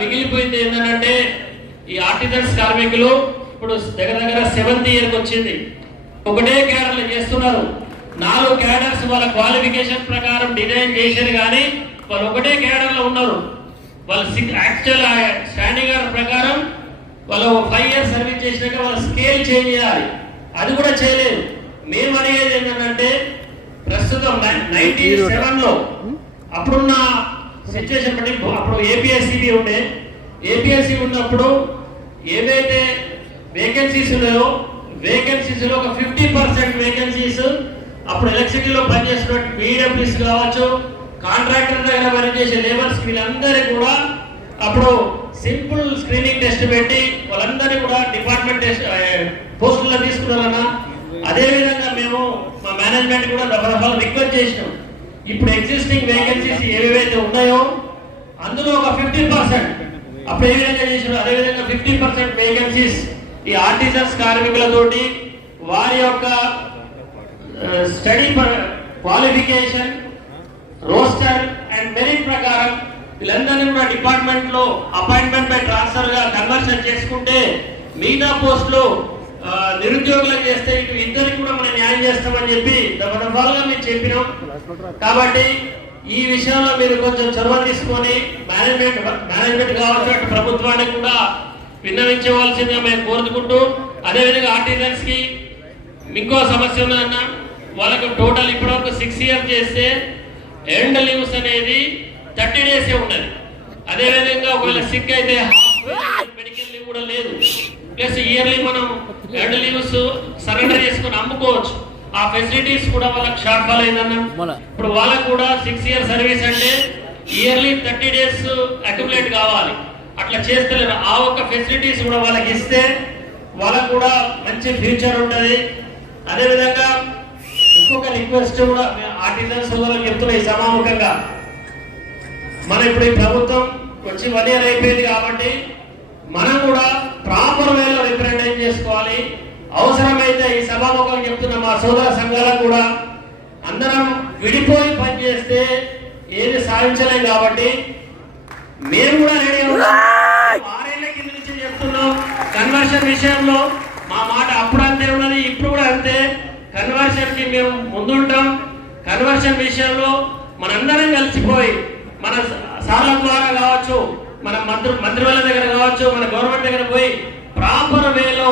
మిగిలిపోయింది ఏంటంటే ఈ ఆర్టిజన్స్ కార్మికులు ఇప్పుడు దగ్గర దగ్గర సెవెంత్ ఇయర్కి వచ్చింది. ఒకటే క్యాడర్లు చేస్తున్నారు. నాలుగు క్యాడర్స్ వాళ్ళ క్వాలిఫికేషన్ ప్రకారం డిజైన్ చేశారు కానీ వాళ్ళు ఒకటే క్యాడర్లో ఉన్నారు. వాళ్ళ యాక్చువల్ స్టాండింగ్ ఆర్డర్ ప్రకారం వాళ్ళు ఫైవ్ ఇయర్స్ సర్వీస్ చేసినాక వాళ్ళ స్కేల్ చేంజ్ చేయాలి. అది కూడా చేయలేదు. మేము అనేది ఏంటంటే ప్రస్తుతం నైన్టీ సెవెన్లో అప్పుడున్న సిచ్యువేషన్ బట్టి అప్పుడు ఏపీఎస్సిబి ఉండే. ఏపీఎస్సి ఉన్నప్పుడు ఏవైతే వేకెన్సీస్ ఉన్నాయో వేకెన్సీస్లో ఒక ఫిఫ్టీ పర్సెంట్ వేకెన్సీస్ అప్పుడు ఎలక్ట్రిసిటీలో పనిచేస్తున్నట్టు పీడబ్ల్యూస్ కావచ్చు కాంట్రాక్టర్ దగ్గర పనిచేసే లేబర్స్ వీళ్ళందరికీ కూడా అప్పుడు సింపుల్ స్క్రీనింగ్ టెస్ట్ పెట్టి వాళ్ళందరినీ కూడా డిపార్ట్మెంట్ టెస్ట్ పోస్టుల్లో తీసుకున్నారన్నా అదేవిధంగా మేము మా మేనేజ్మెంట్ కూడా రకరకాల రిక్వెస్ట్ చేసినాం. ఇప్పుడు ఎగ్జిస్టింగ్ వేకెన్సీస్ ఏవేవైతే ఉన్నాయో అందులో ఒక ఫిఫ్టీ పర్సెంట్ అప్పుడు ఏ విధంగా చేసిన అదే విధంగా ఫిఫ్టీ పర్సెంట్ వేకెన్సీస్ ఈ ఆర్టిజన్స్ కార్మికులతోటి వారి యొక్క study qualification roster and merit ప్రకారం వీళ్ళందరినీ కూడా డిపార్ట్మెంట్లో అపాయింట్మెంట్ బై ట్రాన్స్ఫర్గా కన్వర్షన్ చేసుకుంటే మిగతా పోస్టులు ఆ, నిరుద్యోగులకు చేస్తే ఇటు ఇద్దరు కూడా చెప్పి దఫాలుగా మేము చెప్పినాం. కాబట్టి ఈ విషయంలో మీరు కొంచెం చొరవ తీసుకొని మేనేజ్మెంట్ మేనేజ్మెంట్ కావాల్సిన ప్రభుత్వాన్ని ప్రభుత్వానికి కూడా విన్నవించవలసిందిగా మేము కోరుకుంటూ అదేవిధంగా ఆర్టిజన్స్కి ఇంకో సమస్య ఉన్నదన్న వాళ్ళకు టోటల్ ఇప్పటివరకు సిక్స్ ఇయర్స్ చేస్తే ఎండ్ లీవ్స్ అనేది థర్టీ డేసే ఉన్నది. అదేవిధంగా ఒకవేళ సిక్ అయితే మెడికల్ లీవ్ కూడా లేదు. ప్లస్ ఇయర్లీ మనం ఎండ్ లీవ్స్ సరెండర్ చేసుకొని అమ్ముకోవచ్చు. ఆ ఫెసిలిటీస్ కూడా వాళ్ళకి షార్ట్ ఫాల్ అయిందన్న ఇప్పుడు వాళ్ళకు కూడా సిక్స్ ఇయర్ సర్వీస్ అంటే ఇయర్లీ థర్టీ డేస్ అక్యుములేట్ కావాలి. అట్లా చేస్తలేరు. ఆ ఒక్క ఫెసిలిటీస్ కూడా వాళ్ళకి ఇస్తే వాళ్ళకు కూడా మంచి ఫ్యూచర్ ఉంటుంది. అదేవిధంగా ఇంకొక రిక్వెస్ట్ కూడా ఆర్టిజన్ సోదరులకు చెప్తున్నా ఈ సమాముఖంగా మన ఇప్పుడు ఈ ప్రభుత్వం వచ్చి వన్ ఇయర్ అయిపోయింది కాబట్టి మనం కూడా ప్రాపర్ వేలో రిప్రజెంట్ చేసుకోవాలి. అవసరమైతే ఈ సభాముఖం చెప్తున్న మా సోదర సంఘాలకు కూడా అందరం విడిపోయి పనిచేస్తే ఏది సాధించలేం కాబట్టి మేము కూడా రెడీ ఆరేళ్ళ కింద నుంచి చెప్తున్నాం. కన్వర్షన్ విషయంలో మా మాట అప్పుడు అంతే ఉన్నది ఇప్పుడు కూడా అంతే. కన్వర్షన్కి మేము ముందుంటాం. కన్వర్షన్ విషయంలో మనందరం కలిసిపోయి మన సార్ల ద్వారా కావచ్చు మన మంత్రి మంత్రివర్ల దగ్గర కావచ్చు మన గవర్నమెంట్ దగ్గర పోయి ప్రాపర్ వేలో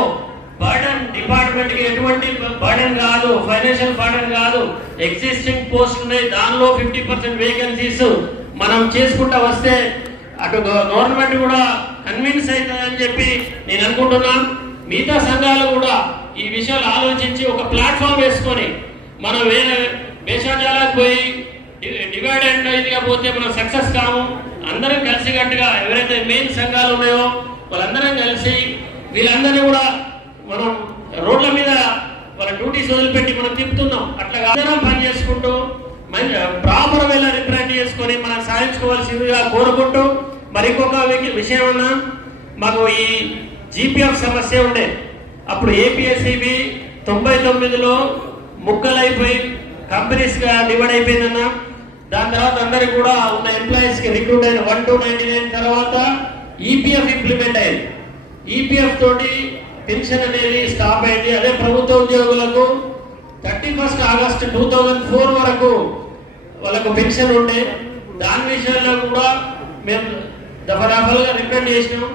డిపార్ట్మెంట్కి డిపార్ట్మెంట్కి ఎటువంటి బర్డన్ కాదు ఫైనాన్షియల్ బర్డన్ కాదు. ఎగ్జిస్టింగ్ పోస్ట్ ఉన్నాయి దానిలో ఫిఫ్టీ పర్సెంట్ వేకెన్సీస్ మనం చేసుకుంటా వస్తే అటు గవర్నమెంట్ కూడా కన్విన్స్ అవుతుందని చెప్పి నేను అనుకుంటున్నా మిగతా సంఘాలు కూడా ఈ విషయాలు ఆలోచించి ఒక ప్లాట్ఫామ్ వేసుకొని మనం వేరే వేషాజాలకు పోయి డివైడ్ అండ్ ఇదిగా పోతే మనం సక్సెస్ కాము. అందరం కలిసికట్టుగా ఎవరైతే మెయిన్ సంఘాలు ఉన్నాయో వాళ్ళందరం కలిసి వీళ్ళందరినీ కూడా మనం రోడ్ల మీద వాళ్ళ డ్యూటీస్ వదిలిపెట్టి మనం తిప్పుతున్నాం. అట్లా అందరం పని చేసుకుంటూ మంచి ప్రాపర్ వేలా రిప్రజెంట్ చేసుకొని మనం సాధించుకోవాల్సిందిగా కోరుకుంటూ మరి ఇంకొక విషయం ఉన్నా మాకు ఈ జీపీఎఫ్ సమస్య ఉండే. అప్పుడు ఏపీఎస్సిబి తొంభై తొమ్మిదిలో ముక్కలైపోయి కంపెనీస్గా డివైడ్ అయిపోయిందన్న. దాని తర్వాత అందరికి కూడా ఉన్న ఎంప్లాయీస్కి రిక్రూట్ అయిన వన్ టూ నైన్టీ నైన్ తర్వాత ఈపీఎఫ్ ఇంప్లిమెంట్ అయింది. ఈపీఎఫ్ తోటి పెన్షన్ అనేది స్టాప్ అయింది. అదే ప్రభుత్వ ఉద్యోగులకు thirty first August two thousand four వరకు వాళ్ళకు పెన్షన్ ఉండే. దాని విషయంలో కూడా మేము దఫరాఫలుగా రిపెండ్ చేసినాం.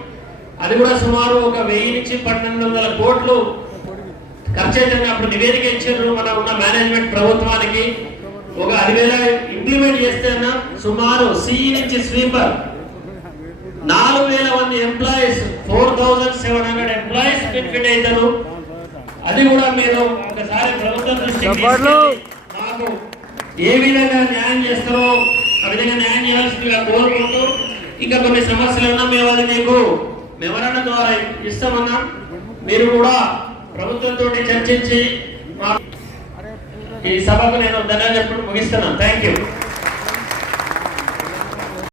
అది కూడా సుమారు ఒక వెయ్యి నుంచి పన్నెండు వందల కోట్లు ఖర్చు అయితే అప్పుడు నివేదిక ఇచ్చారు మన ఉన్న మేనేజ్మెంట్ ప్రభుత్వానికి ఒక అది వేల ఇంప్లిమెంట్ చేస్తే సుమారు సిఈ నుంచి స్వీపర్ నాలుగు వేల మంది employees four thousand seven hundred benefit అవుతారు అది కూడా మీరు ఒకసారి ప్రభుత్వం దృష్టికి. తీసుకెళ్ళి మాకు ఏ విధంగా న్యాయం చేస్తారో ఆ విధంగా న్యాయం చేయాల్సిందిగా కోరుకుంటూ ఇంకా కొన్ని సమస్యలు ఉన్నా మేము అది మీకు మెమరణ ద్వారా ఇస్తామన్నా. మీరు కూడా ప్రభుత్వంతో చర్చించి ఈ సభకు నేను ధన్యవాదాలు ముగిస్తున్నాను. Thank you